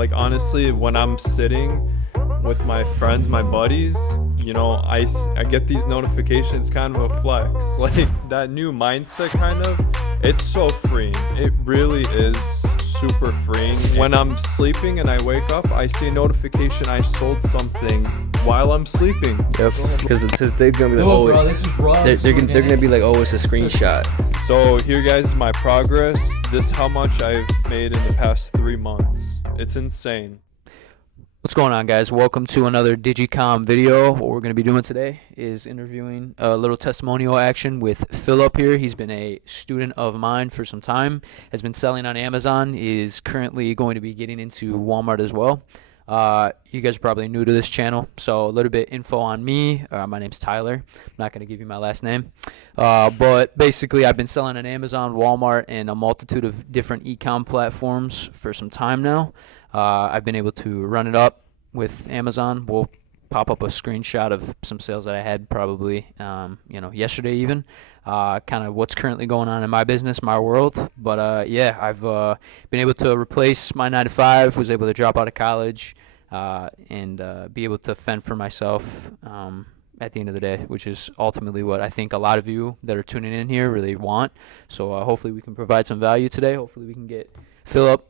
Like, honestly, when I'm sitting with my friends, my buddies, I get these notifications, kind of a flex. Like, that new mindset, kind of, it's so freeing. It really is super freeing. When I'm sleeping and I wake up, I see a notification I sold something while I'm sleeping. Yep. Because they're gonna be like, oh, bro, this is raw. they're gonna be like, oh, it's a screenshot. So here, guys, is my progress. This is how much I've made in the past 3 months. It's insane. What's going on, guys? Welcome to another Digicom video. What we're going to be doing today is interviewing a little testimonial action with Philip here. He's been a student of mine for some time, has been selling on Amazon, is currently going to be getting into Walmart as well. You guys are probably new to this channel, so a little bit info on me. My name's Tyler. I'm not going to give you my last name. But basically, I've been selling on Amazon, Walmart, and a multitude of different e-com platforms for some time now. I've been able to run it up with Amazon. We'll pop up a screenshot of some sales that I had probably, yesterday even. Kind of what's currently going on in my business, my world. But I've been able to replace my 9 to 5. Was able to drop out of college and be able to fend for myself at the end of the day, which is ultimately what I think a lot of you that are tuning in here really want. So hopefully we can provide some value today. Hopefully we can get Philip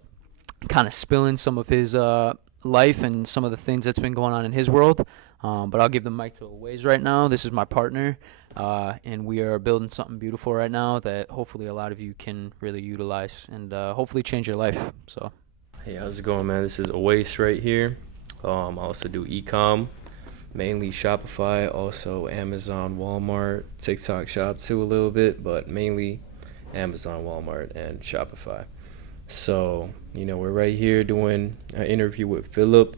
kind of spilling some of his life and some of the things that's been going on in his world. But I'll give the mic to Waze right now. This is my partner, and we are building something beautiful right now that hopefully a lot of you can really utilize and hopefully change your life. So, Hey, how's it going, man? This is Oasis right here. I also do e-com, mainly Shopify, also Amazon, Walmart, TikTok Shop too a little bit, but mainly Amazon, Walmart, and Shopify. So, we're right here doing an interview with Philip,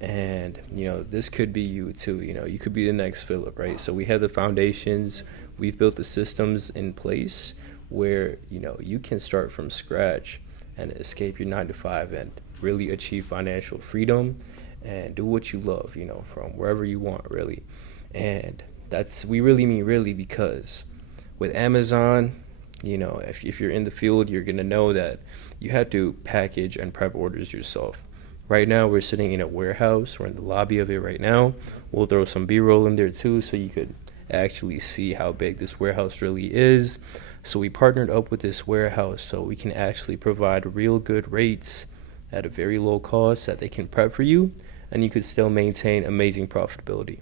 and, this could be you too. You could be the next Philip, right? So we have the foundations, we've built the systems in place where, you can start from scratch and escape your 9 to 5 and really achieve financial freedom and do what you love, from wherever you want, really. And we really mean really, because with Amazon, if you're in the field, you're going to know that you have to package and prep orders yourself. Right now, we're sitting in a warehouse. We're in the lobby of it right now. We'll throw some B-roll in there too, so you could actually see how big this warehouse really is. So we partnered up with this warehouse so we can actually provide real good rates at a very low cost that they can prep for you, and you could still maintain amazing profitability.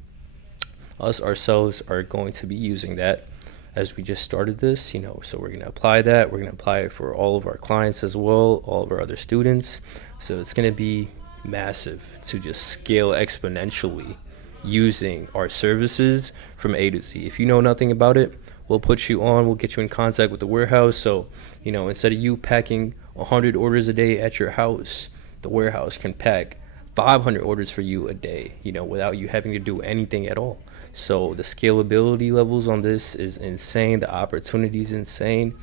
Us ourselves are going to be using that as we just started this, so we're going to apply that. We're going to apply it for all of our clients as well, all of our other students. So it's going to be massive to just scale exponentially using our services from A to Z. If you know nothing about it, we'll put you on, we'll get you in contact with the warehouse. So, instead of you packing 100 orders a day at your house, the warehouse can pack 500 orders for you a day, without you having to do anything at all. So the scalability levels on this is insane. The opportunity is insane.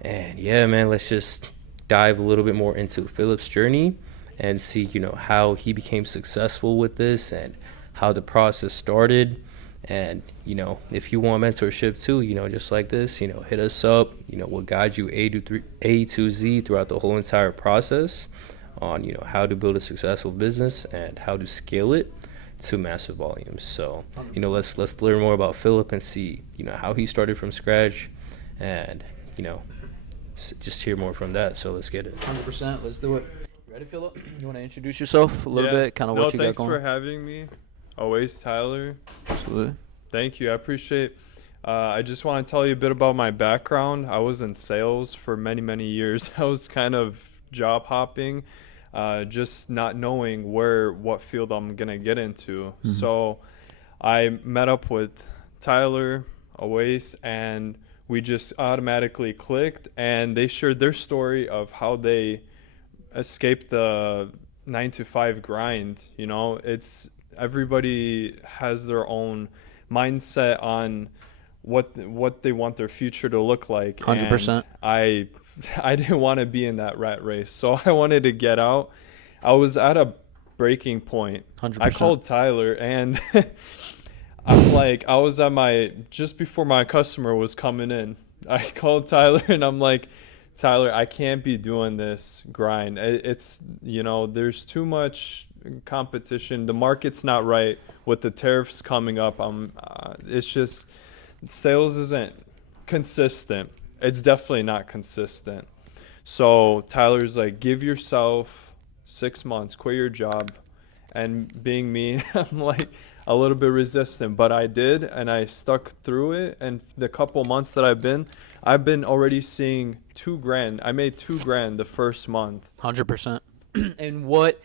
And yeah, man, let's just dive a little bit more into Philip's journey and see, how he became successful with this and how the process started. And, if you want mentorship too, just like this, hit us up. We'll guide you A to Z throughout the whole entire process on, how to build a successful business and how to scale it to massive volumes. So, let's learn more about Philip and see, how he started from scratch and, just hear more from that. So let's get it. 100%. Let's do it. You ready, Philip? You want to introduce yourself a little bit? Kind of what you got going? Thanks for having me. Always, Tyler. Absolutely. Thank you. I appreciate. I just want to tell you a bit about my background. I was in sales for many, many years. I was kind of job hopping, just not knowing what field I'm going to get into. Mm-hmm. So I met up with Tyler, Oasis, and we just automatically clicked, and they shared their story of how they escaped the 9 to 5 grind. It's everybody has their own mindset on what they want their future to look like. 100%. And I didn't want to be in that rat race, so I wanted to get out. I was at a breaking point. 100%. I called Tyler, and I'm like, I was at just before my customer was coming in. I called Tyler, and I'm like, Tyler, I can't be doing this grind. It's, there's too much competition. The market's not right with the tariffs coming up. It's just sales isn't consistent. It's definitely not consistent. So Tyler's like, give yourself 6 months, quit your job. And being me, I'm like a little bit resistant, but I did, and I stuck through it. And the couple months that I've been already seeing 2 grand. I made 2 grand the first month. 100%. And what,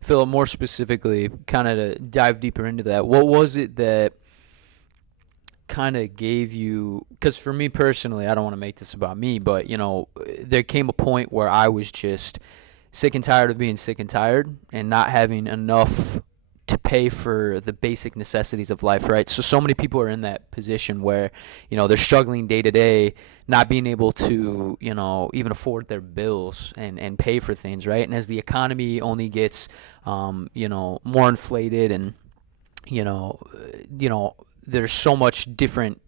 Philip, more specifically, kind of to dive deeper into that, what was it that kind of gave you, because for me personally, I don't want to make this about me, but, there came a point where I was just sick and tired of being sick and tired and not having enough to pay for the basic necessities of life, right? So many people are in that position where, they're struggling day to day, not being able to, even afford their bills and pay for things, right? And as the economy only gets, more inflated and, there's so much different,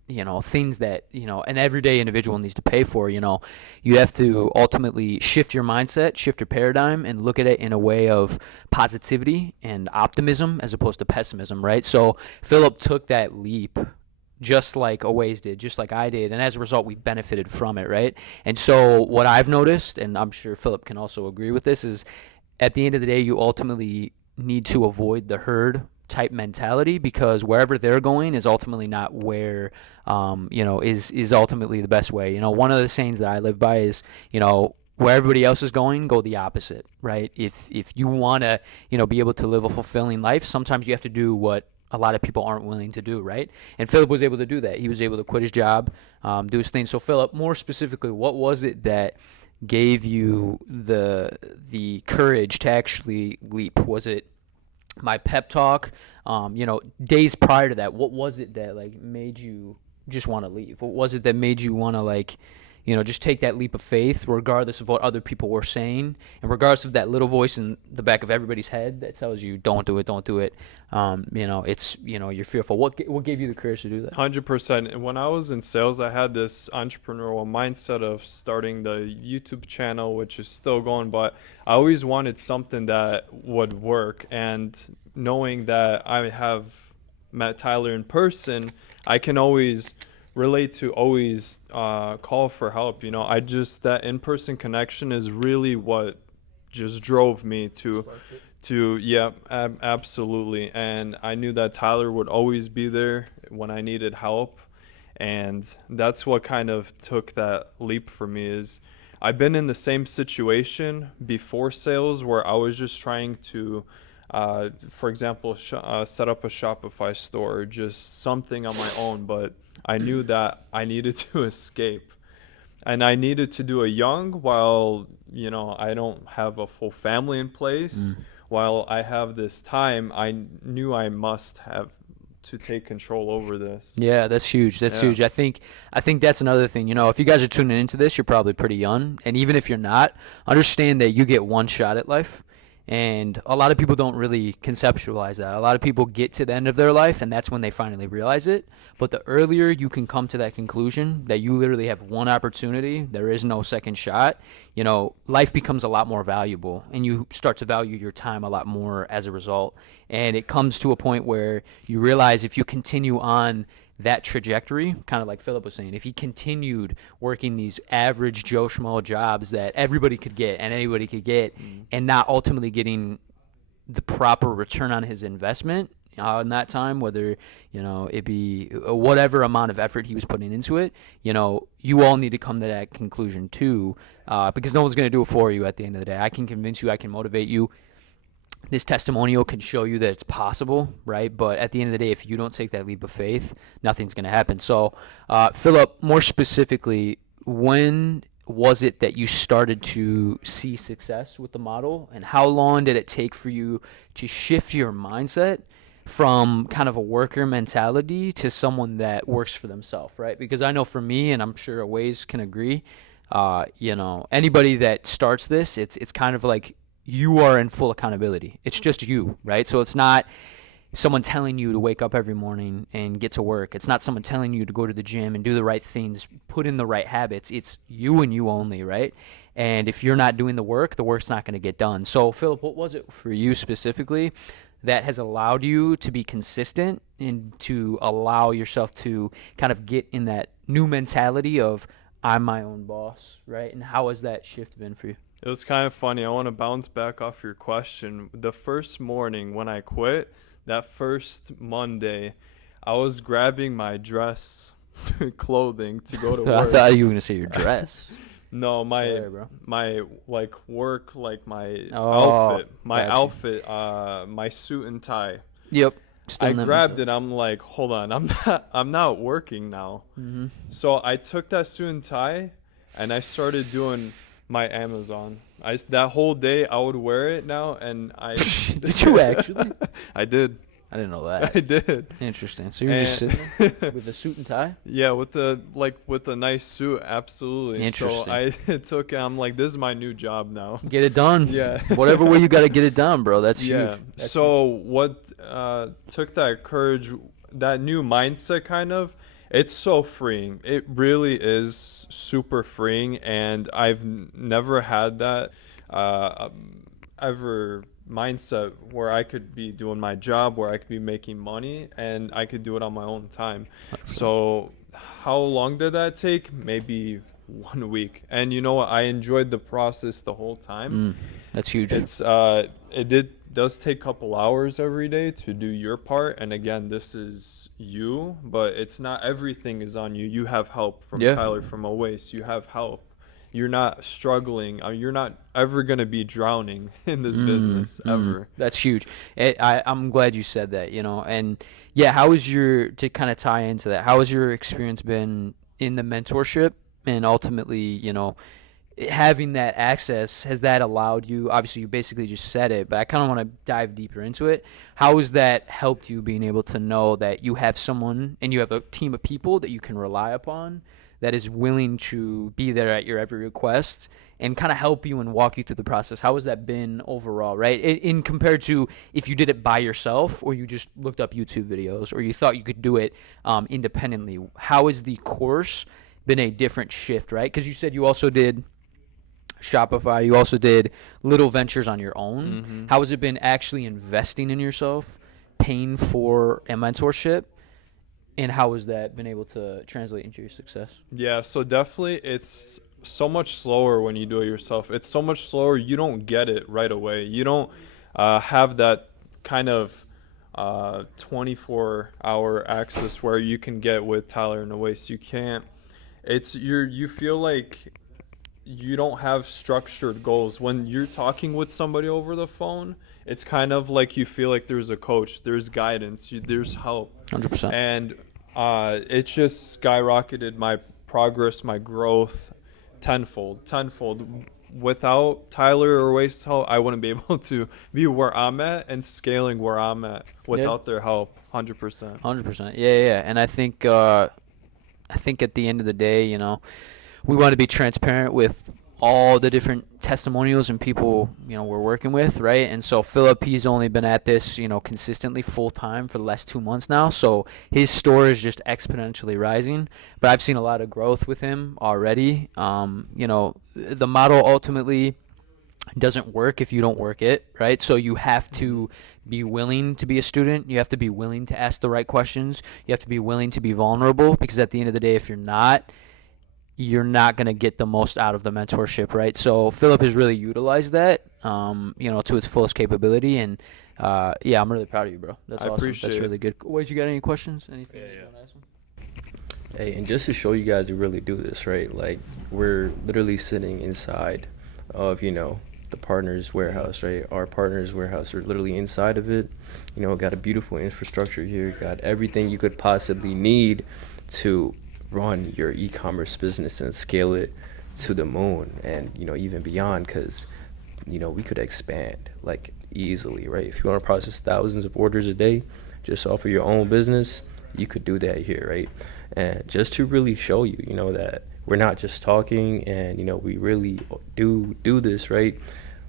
things that, an everyday individual needs to pay for, you have to ultimately shift your mindset, shift your paradigm, and look at it in a way of positivity and optimism as opposed to pessimism, right? So Philip took that leap just like Aways did, just like I did, and as a result, we benefited from it, right? And so what I've noticed, and I'm sure Philip can also agree with this, is at the end of the day, you ultimately need to avoid the herd type mentality, because wherever they're going is ultimately not where is ultimately the best way. One of the sayings that I live by is, where everybody else is going, go the opposite, right? If you want to be able to live a fulfilling life, sometimes you have to do what a lot of people aren't willing to do, right? And Philip was able to do that. He was able to quit his job, do his thing. So Philip, more specifically, what was it that gave you the courage to actually leap? Was it my pep talk, days prior to that? What was it that made you just want to leave? What was it that made you want to just take that leap of faith, regardless of what other people were saying, and regardless of that little voice in the back of everybody's head that tells you don't do it, don't do it? It's you're fearful. What gave you the courage to do that? 100%. And when I was in sales, I had this entrepreneurial mindset of starting the YouTube channel, which is still going, but I always wanted something that would work. And knowing that I have met Tyler in person, I can always relate to, always call for help. That in-person connection is really what just drove me to absolutely. And I knew that Tyler would always be there when I needed help, and that's what kind of took that leap for me. Is I've been in the same situation before sales where I was just trying to for example, set up a Shopify store, just something on my own, but I knew that I needed to escape, and I needed to do it young while, I don't have a full family in place. While I have this time, I knew I must have to take control over this. Yeah, that's huge. That's huge. I think that's another thing. If you guys are tuning into this, you're probably pretty young, and even if you're not, understand that you get one shot at life. And a lot of people don't really conceptualize that. A lot of people get to the end of their life, and that's when they finally realize it. But the earlier you can come to that conclusion that you literally have one opportunity, there is no second shot, life becomes a lot more valuable, and you start to value your time a lot more as a result. And it comes to a point where you realize if you continue on that trajectory, kind of like Philip was saying, if he continued working these average Joe Schmo jobs that everybody could get and anybody could get, and not ultimately getting the proper return on his investment in that time, whether it be whatever amount of effort he was putting into it, you all need to come to that conclusion too, because no one's going to do it for you at the end of the day. I can convince you, I can motivate you. This testimonial can show you that it's possible, right? But at the end of the day, if you don't take that leap of faith, nothing's going to happen. So, Philip, more specifically, when was it that you started to see success with the model, and how long did it take for you to shift your mindset from kind of a worker mentality to someone that works for themselves, right? Because I know for me, and I'm sure Aways can agree, anybody that starts this, it's kind of like you are in full accountability. It's just you, right? So it's not someone telling you to wake up every morning and get to work. It's not someone telling you to go to the gym and do the right things, put in the right habits. It's you and you only, right? And if you're not doing the work's not going to get done. So, Philip, what was it for you specifically that has allowed you to be consistent and to allow yourself to kind of get in that new mentality of I'm my own boss, right? And how has that shift been for you? It was kind of funny. I want to bounce back off your question. The first morning when I quit, that first Monday, I was grabbing my dress clothing to go to I work. thought you were going to say your dress. No, Sorry, bro. my like work, like my Oh, outfit, gotcha. my suit and tie. Yep. Still I in that grabbed mentality. it. I'm like, hold on, I'm not working now. Mhm. So I took that suit and tie, and I started doing my Amazon. That whole day I would wear it now, and I Did you actually? I did. I didn't know I that. did. Interesting. So you're just sitting there with a suit and tie? Yeah, with a nice suit, absolutely. Interesting. So I took it. I'm like, this is my new job now. Get it done. Yeah. Whatever way you got to get it done, bro. That's Yeah. huge. That's So what took that courage, that new mindset kind of, it's so freeing. It really is super freeing, and I've never had that ever mindset where I could be doing my job, where I could be making money, and I could do it on my own time. So how long did that take? Maybe 1 week. And you know what? I enjoyed the process the whole time. That's huge. It's does take a couple hours every day to do your part, and again, this is you, but it's not everything is on you. You have help from Yeah. Tyler, from Oasis. You have help. You're not struggling. You're not ever gonna be drowning in this business ever. That's huge. I'm glad you said that, and yeah, how was to kind of tie into that, how has your experience been in the mentorship and ultimately, having that access? Has that allowed you, obviously you basically just said it, but I kind of want to dive deeper into it. How has that helped you being able to know that you have someone and you have a team of people that you can rely upon that is willing to be there at your every request and kind of help you and walk you through the process? How has that been overall, right? In compared to if you did it by yourself or you just looked up YouTube videos or you thought you could do it independently, how has the course been a different shift, right? Because you said you also did Shopify, you also did little ventures on your own. How has it been actually investing in yourself, paying for a mentorship, and how has that been able to translate into your success? Yeah, so definitely it's so much slower when you do it yourself. It's so much slower. You don't get it right away. You don't have that kind of 24-hour access where you can get with Tyler and Oasis. You can't. You feel like you don't have structured goals. When you're talking with somebody over the phone, it's kind of like you feel like there's a coach, there's guidance, there's help. 100%. And it's just skyrocketed my progress, my growth tenfold. Without Tyler or Oasis' help, I wouldn't be able to be where I'm at and scaling where I'm at without their help. 100%. 100%. Yeah. And I think at the end of the day, we want to be transparent with all the different testimonials and people, we're working with, right? And so Philip, he's only been at this, consistently full time for the last 2 months now. So his store is just exponentially rising. But I've seen a lot of growth with him already. The model ultimately doesn't work if you don't work it, right? So you have to be willing to be a student. You have to be willing to ask the right questions. You have to be willing to be vulnerable, because at the end of the day, if you're not going to get the most out of the mentorship, right? So Philip has really utilized that, to its fullest capability. And, I'm really proud of you, bro. That's I awesome. appreciate That's it. really good. Wait, you got any questions? Anything Yeah, you yeah. want to ask him? Hey, and just to show you guys who really do this, right? Like, we're literally sitting inside of, the partner's warehouse, right? Our partner's warehouse, we're literally inside of it. Got a beautiful infrastructure here. Got everything you could possibly need to run your e-commerce business and scale it to the moon and, even beyond, because, we could expand, like, easily, right? If you want to process thousands of orders a day just off of your own business, you could do that here, right? And just to really show you, that we're not just talking and, we really do this, right?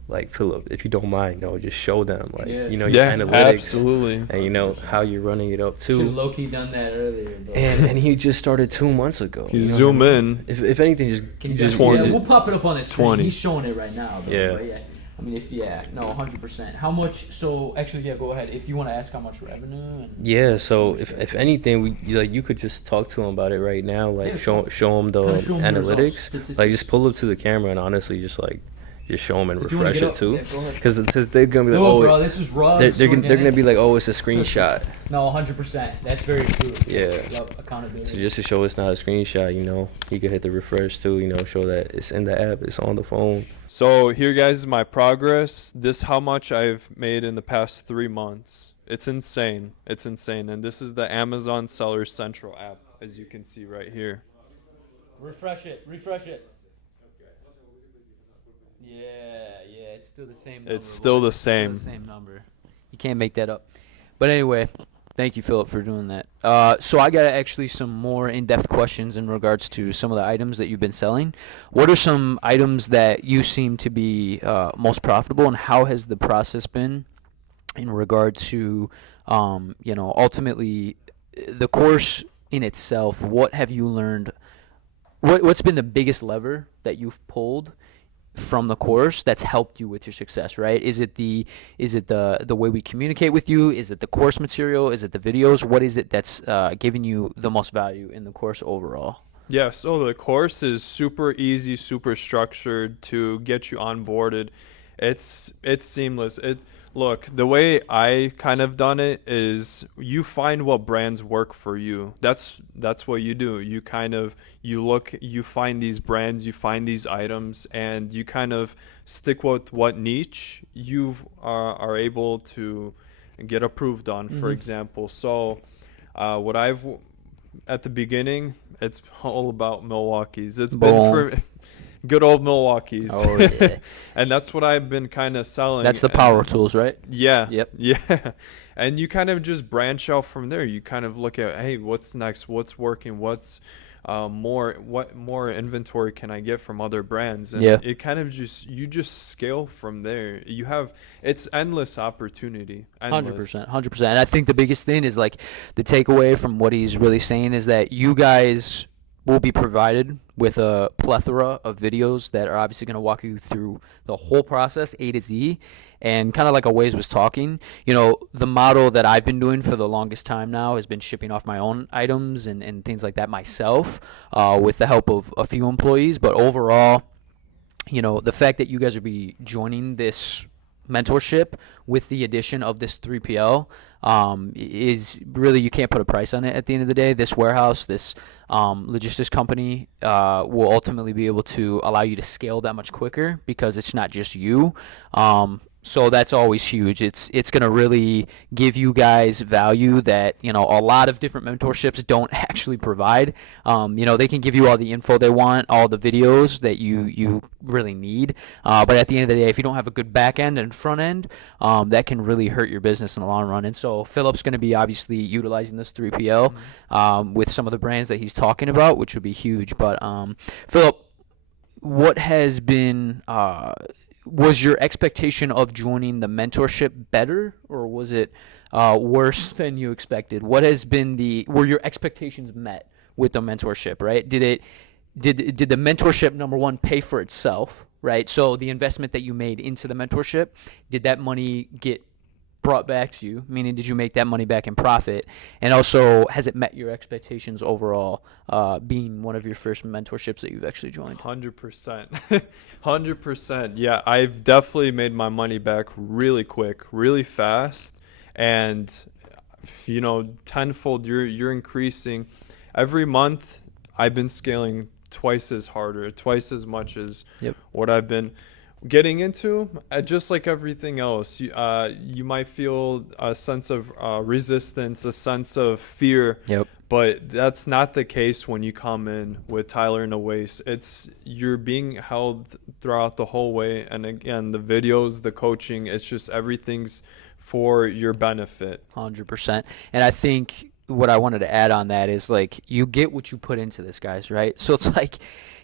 like, Philip, if you don't mind, just show them, like, Yeah. your Yeah, analytics absolutely. and how you're running it up Should have too. low-key done that earlier. But And he just started 2 months ago. You know what zoom I mean? in. If anything, can you just guys see that? 20. We'll pop it up on the screen. 20. He's showing it right now. Though, Yeah. But yeah. I mean, 100%. How much? So actually, yeah, go ahead. If you want to ask how much revenue. And Yeah, so if anything, you could just talk to him about it right now, like Yeah, show him the kinda show 'em the results, analytics, statistics. like just pull up to the camera and honestly just show them and If you wanna refresh get it up, too, yeah, go ahead. because they're gonna be like, Look, bro, oh, this is raw. they're this is gonna organic. be like, oh, it's a screenshot. No, 100%. That's very true. Yeah. Yep, accountability. So just to show it's not a screenshot, he could hit the refresh too, show that it's in the app, it's on the phone. So here, guys, is my progress. This how much I've made in the past 3 months. It's insane. It's insane. And this is the Amazon Seller Central app, as you can see right here. Refresh it. Yeah, it's still the same number. It's still the boys. It's still same. the same number. You can't make that up. But anyway, thank you, Philip, for doing that. So I got actually some more in-depth questions in regards to some of the items that you've been selling. What are some items that you seem to be most profitable, and how has the process been in regard to, ultimately the course in itself? What have you learned? What's been the biggest lever that you've pulled from the course that's helped you with your success, right? Is it the way we communicate with you? Is it the course material? Is it the videos? What is it that's giving you the most value in the course overall? Yeah, so the course is super easy, super structured to get you onboarded. It's seamless. Look, the way I kind of done it is you find what brands work for you. That's what you do. You you find these brands, you find these items, and you kind of stick with what niche you are able to get approved on, for example. So what at the beginning, it's all about Milwaukee's. It's been for good old Milwaukee's. Oh yeah, And that's what I've been kind of selling. that's the And- power tools, right? Yeah. Yep. Yeah. And you kind of just branch out from there. You kind of look at, hey, what's next? What's working? What more inventory can I get from other brands? And Yeah. it kind of you just scale from there. It's endless opportunity. Endless. 100%. And I think the biggest thing is like the takeaway from what he's really saying is that you guys will be provided with a plethora of videos that are obviously going to walk you through the whole process, A to Z. And kind of like Aways was talking, the model that I've been doing for the longest time now has been shipping off my own items and things like that myself with the help of a few employees. But overall, the fact that you guys will be joining this mentorship with the addition of this 3PL is really, you can't put a price on it at the end of the day. This warehouse, this logistics company will ultimately be able to allow you to scale that much quicker because it's not just you. So that's always huge. It's going to really give you guys value that, a lot of different mentorships don't actually provide. They can give you all the info they want, all the videos that you really need. But at the end of the day, if you don't have a good back end and front end, that can really hurt your business in the long run. And so Philip's going to be obviously utilizing this 3PL with some of the brands that he's talking about, which would be huge. But Philip, what has been was your expectation of joining the mentorship better, or was it worse than you expected? What has been were your expectations met with the mentorship, right? Did the mentorship, number one, pay for itself, right? So the investment that you made into the mentorship, did that money get brought back to you? Meaning, did you make that money back in profit? And also, has it met your expectations overall, being one of your first mentorships that you've actually joined? 100%. 100%. Yeah, I've definitely made my money back really quick, really fast. And, tenfold, you're increasing. Every month, I've been scaling twice as much as what I've been getting into. Just like everything else, you might feel a sense of resistance, a sense of fear. Yep. But that's not the case when you come in with Tyler and Aways. You're being held throughout the whole way. And again, the videos, the coaching, it's just everything's for your benefit. 100%. And I think what I wanted to add on that is, like, you get what you put into this, guys, right? So it's like,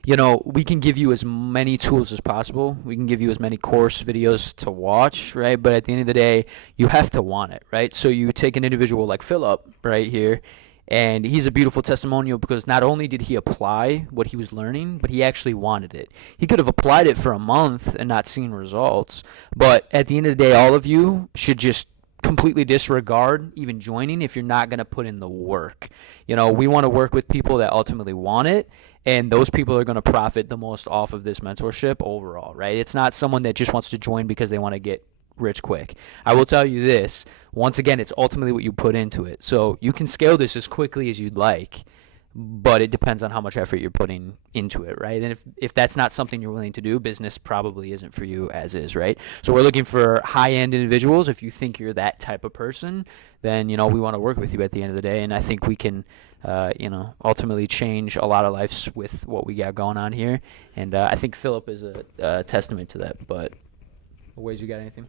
we can give you as many tools as possible. We can give you as many course videos to watch, right? But at the end of the day, you have to want it, right? So you take an individual like Philip right here, and he's a beautiful testimonial because not only did he apply what he was learning, but he actually wanted it. He could have applied it for a month and not seen results. But at the end of the day, all of you should just completely disregard even joining if you're not going to put in the work. We want to work with people that ultimately want it, and those people are going to profit the most off of this mentorship overall, right? It's not someone that just wants to join because they want to get rich quick. I will tell you this, once again, it's ultimately what you put into it. So you can scale this as quickly as you'd like, but it depends on how much effort you're putting into it, right? And if that's not something you're willing to do, business probably isn't for you as is, right? So we're looking for high-end individuals. If you think you're that type of person, then, we want to work with you at the end of the day. And I think we can, ultimately change a lot of lives with what we got going on here. And I think Philip is a testament to that. But Waze, you got anything?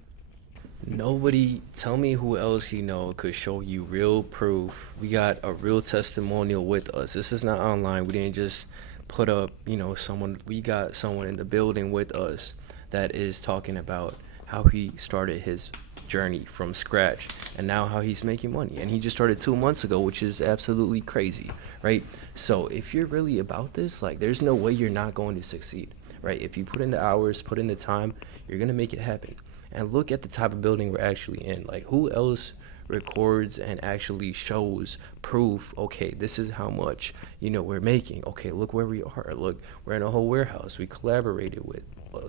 Nobody, tell me who else could show you real proof. We got a real testimonial with us. This is not online. We didn't just put up, someone. We got someone in the building with us that is talking about how he started his journey from scratch and now how he's making money. And he just started 2 months ago, which is absolutely crazy, right? So if you're really about this, like, there's no way you're not going to succeed, right? If you put in the hours, put in the time, you're going to make it happen. And look at the type of building we're actually in. Like, who else records and actually shows proof, okay, this is how much, we're making. Okay, look where we are. Look, we're in a whole warehouse. We collaborated with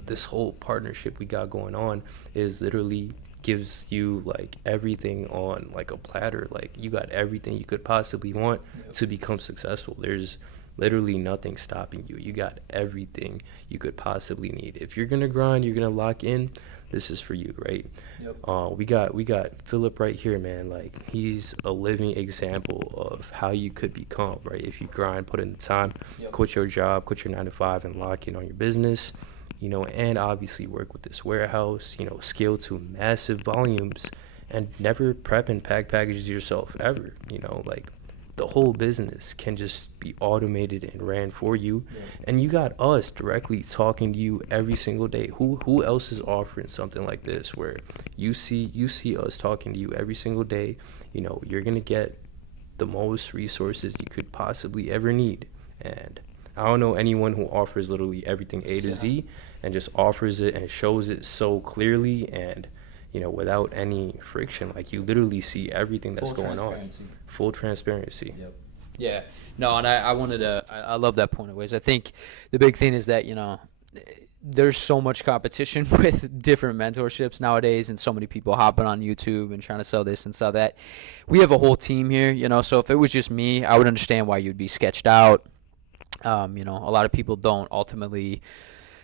this whole partnership we got going on is literally gives you, like, everything on, like, a platter. Like, you got everything you could possibly want to become successful. There's literally nothing stopping you. You got everything you could possibly need. If you're going to grind, you're going to lock in, this is for you, right? Yep. We got Philip right here, man. Like, he's a living example of how you could become, right? If you grind, put in the time, quit your job, quit your 9 to 5, and lock in on your business, and obviously work with this warehouse, scale to massive volumes, and never prep and pack packages yourself ever. Like, the whole business can just be automated and ran for you. And you got us directly talking to you every single day. Who else is offering something like this where you see us talking to you every single day? You're gonna get the most resources you could possibly ever need. And I don't know anyone who offers literally everything A to Z and just offers it and shows it so clearly and without any friction. Like, you literally see everything that's going on. Full transparency. Yep. Yeah. No, and I love that point of Waze. I think the big thing is that, there's so much competition with different mentorships nowadays and so many people hopping on YouTube and trying to sell this and sell that. We have a whole team here, so if it was just me, I would understand why you'd be sketched out. A lot of people don't ultimately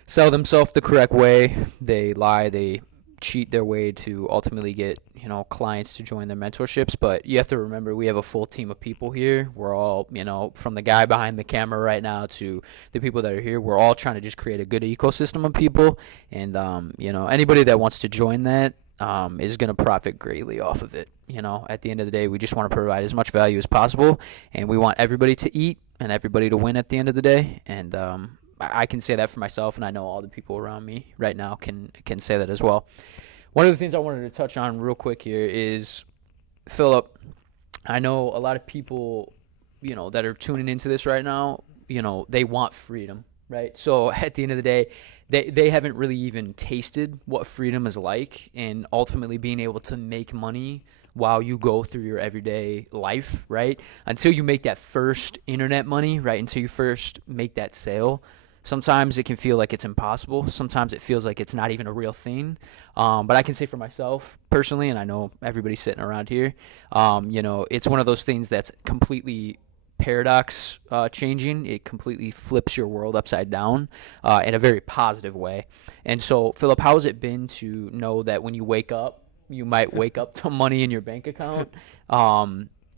sell themselves the correct way. They lie, they cheat their way to ultimately get clients to join their mentorships. But you have to remember, we have a full team of people here. We're all, from the guy behind the camera right now to the people that are here, we're all trying to just create a good ecosystem of people. And anybody that wants to join that is going to profit greatly off of it. At the end of the day, we just want to provide as much value as possible, and we want everybody to eat and everybody to win at the end of the day. And I can say that for myself, and I know all the people around me right now can say that as well. One of the things I wanted to touch on real quick here is, Philip, I know a lot of people, that are tuning into this right now, they want freedom, right? So at the end of the day, they haven't really even tasted what freedom is like, and ultimately being able to make money while you go through your everyday life, right? Until you make that first internet money, right? Until you first make that sale. Sometimes it can feel like it's impossible. Sometimes it feels like it's not even a real thing. But I can say for myself personally, and I know everybody sitting around here, it's one of those things that's completely paradox changing. It completely flips your world upside down in a very positive way. And so, Philip, how has it been to know that when you wake up, you might wake up to money in your bank account?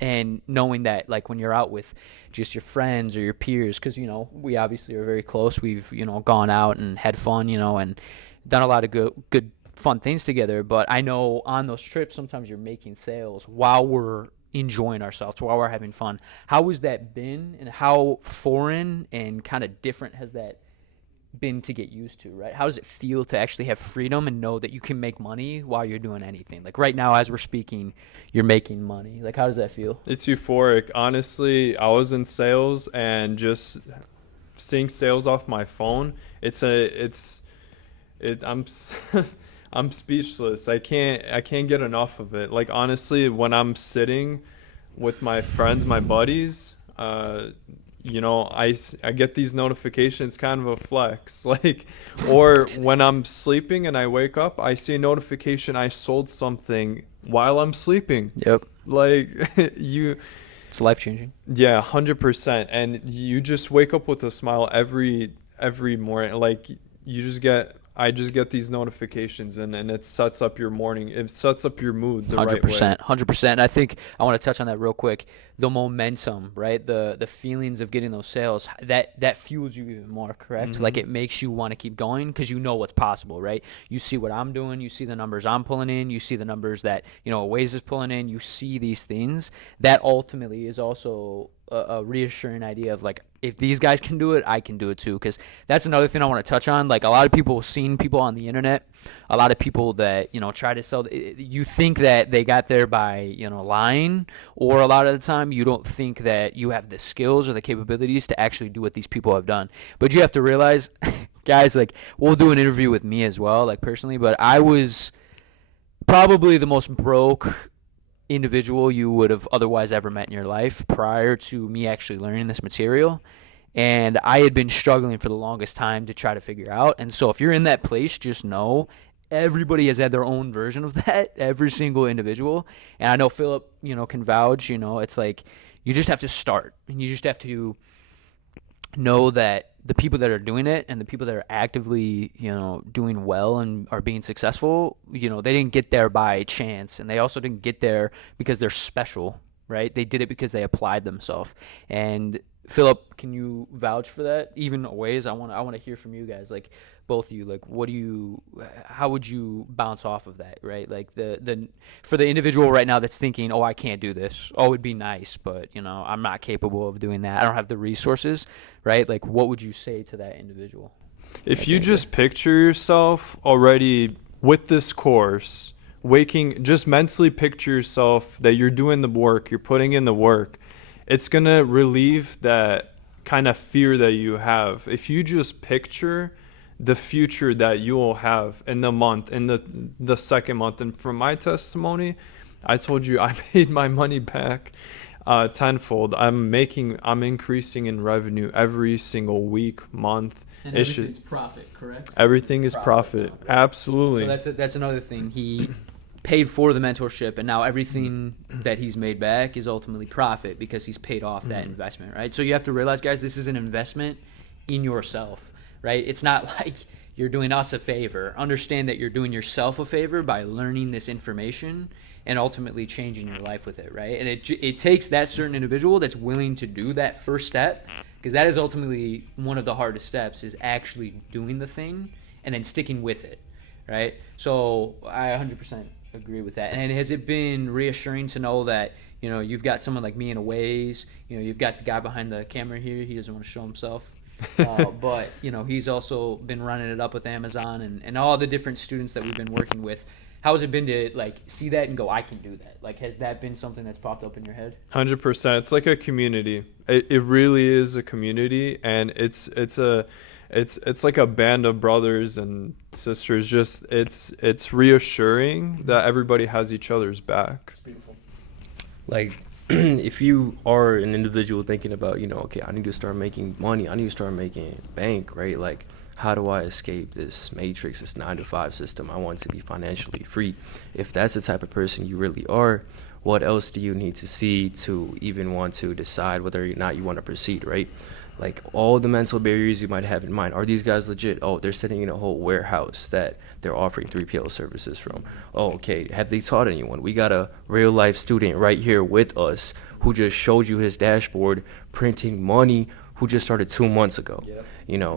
And knowing that, like, when you're out with just your friends or your peers, because, we obviously are very close. We've, gone out and had fun, and done a lot of good fun things together. But I know on those trips, sometimes you're making sales while we're enjoying ourselves, while we're having fun. How has that been, and how foreign and kind of different has that been to get used to, right? How does it feel to actually have freedom and know that you can make money while you're doing anything? Like right now, as we're speaking, you're making money. Like, how does that feel? It's euphoric. Honestly, I was in sales and just seeing sales off my phone. I'm I'm speechless. I can't get enough of it. Like honestly, when I'm sitting with my friends, my buddies, I get these notifications, kind of a flex. Like, or when I'm sleeping and I wake up, I see a notification I sold something while I'm sleeping. Yep. Like It's life changing. yeah, 100%. And you just wake up with a smile every morning. Like I just get these notifications, and it sets up your morning. It sets up your mood the right way. 100%. And I think I want to touch on that real quick. The momentum, right? The feelings of getting those sales, that fuels you even more, correct? Mm-hmm. Like it makes you want to keep going because you know what's possible, right? You see what I'm doing, you see the numbers I'm pulling in, you see the numbers that, Waze is pulling in, you see these things. That ultimately is also a reassuring idea of like, if these guys can do it, I can do it too. Because that's another thing I want to touch on. Like a lot of people seen people on the internet, a lot of people that try to sell. You think that they got there by lying, or a lot of the time you don't think that you have the skills or the capabilities to actually do what these people have done. But you have to realize, guys, like we'll do an interview with me as well, like personally. But I was probably the most broke individual you would have otherwise ever met in your life prior to me actually learning this material, and I had been struggling for the longest time to try to figure out. And so if you're in that place, just know everybody has had their own version of that, every single individual. And I know Philip can vouch. It's like you just have to start, and you just have to know that the people that are doing it and the people that are actively, doing well and are being successful, they didn't get there by chance, and they also didn't get there because they're special, right? They did it because they applied themselves. And Philip, can you vouch for that? Even Waze, I want to hear from you guys, like both of you. Like, how would you bounce off of that, right? Like the for the individual right now that's thinking, oh, I can't do this. Oh, it'd be nice, but I'm not capable of doing that. I don't have the resources, right? Like, what would you say to that individual? If you just picture yourself already with this course, just mentally picture yourself that you're doing the work, you're putting in the work, it's going to relieve that kind of fear that you have. If you just picture the future that you will have in the month, in the second month. And from my testimony, I told you I made my money back tenfold. I'm increasing in revenue every single week, month. And everything's profit, correct? Everything is profit. Absolutely. So that's another thing. He paid for the mentorship, and now everything that he's made back is ultimately profit because he's paid off that investment, right? So you have to realize, guys, this is an investment in yourself, right? It's not like you're doing us a favor. Understand that you're doing yourself a favor by learning this information and ultimately changing your life with it, right? And it takes that certain individual that's willing to do that first step, because that is ultimately one of the hardest steps, is actually doing the thing and then sticking with it, right? So I 100% agree with that. And has it been reassuring to know that you've got someone like me in a Waze, you've got the guy behind the camera here, he doesn't want to show himself, but he's also been running it up with Amazon and all the different students that we've been working with. How has it been to see that and go, I can do that? Like, has that been something that's popped up in your head? 100%. It's like a community. It really is a community, and it's like a band of brothers and sisters. Just it's reassuring that everybody has each other's back. It's beautiful. Like, if you are an individual thinking about, okay, I need to start making money, I need to start making bank, right? Like, how do I escape this matrix, this 9-to-5 system? I want to be financially free. If that's the type of person you really are, what else do you need to see to even want to decide whether or not you want to proceed, right? Like, all the mental barriers you might have in mind. Are these guys legit? Oh, they're sitting in a whole warehouse that they're offering 3PL services from. Oh, okay. Have they taught anyone? We got a real life student right here with us who just showed you his dashboard printing money, who just started 2 months ago. Yep.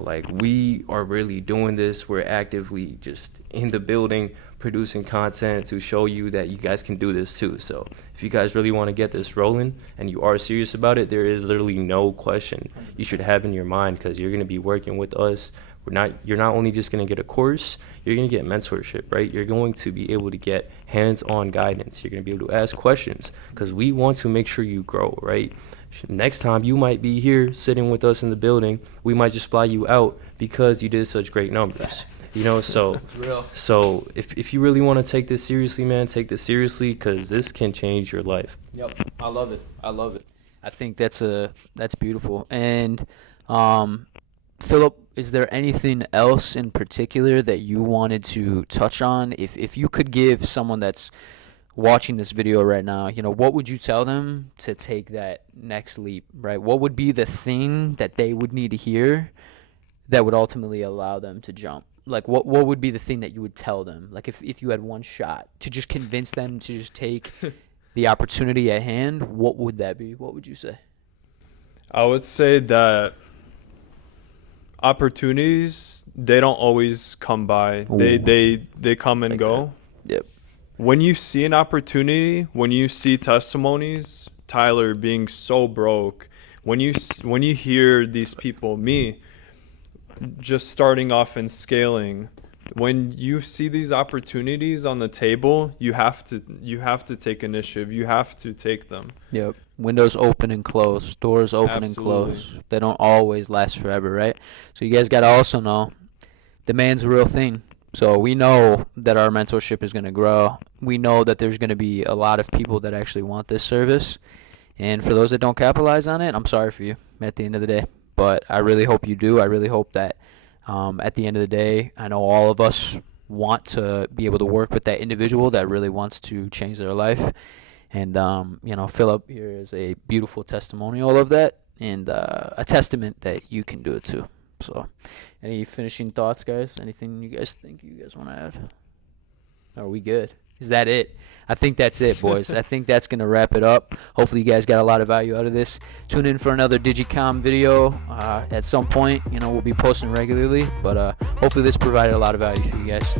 Like, we are really doing this. We're actively just in the building producing content to show you that you guys can do this too. So if you guys really want to get this rolling and you are serious about it, there is literally no question you should have in your mind, because you're going to be working with us. You're not only just going to get a course, you're going to get mentorship, right? You're going to be able to get hands-on guidance. You're going to be able to ask questions, because we want to make sure you grow, right? Next time you might be here sitting with us in the building, we might just fly you out because you did such great numbers. So It's real. so if you really want to take this seriously, man, take this seriously, because this can change your life. Yep, I love it. I love it. I think that's beautiful. And Philip, is there anything else in particular that you wanted to touch on? If you could give someone that's watching this video right now, what would you tell them to take that next leap, right? What would be the thing that they would need to hear that would ultimately allow them to jump? Like, what would be the thing that you would tell them? Like, if you had one shot to just convince them to just take the opportunity at hand, what would that be? What would you say? I would say that opportunities, they don't always come by. Ooh. They come and Like go. Yep. When you see an opportunity, when you see testimonies, Tyler being so broke, when you hear these people, me just starting off and scaling, when you see these opportunities on the table, you have to take initiative. You have to take them. Yep. Windows open and close, doors open Absolutely. and close. They don't always last forever, right? So you guys got to also know demand's a real thing. So we know that our mentorship is going to grow. We know that there's going to be a lot of people that actually want this service. And for those that don't capitalize on it, I'm sorry for you at the end of the day. But I really hope you do. I really hope that at the end of the day, I know all of us want to be able to work with that individual that really wants to change their life. And, Philip here is a beautiful testimonial of that, and a testament that you can do it too. So any finishing thoughts, guys? Anything you guys think you guys want to add? Are we good? Is that it? I think that's it, boys. I think that's going to wrap it up. Hopefully you guys got a lot of value out of this. Tune in for another Digicom video at some point. We'll be posting regularly, but hopefully this provided a lot of value for you guys.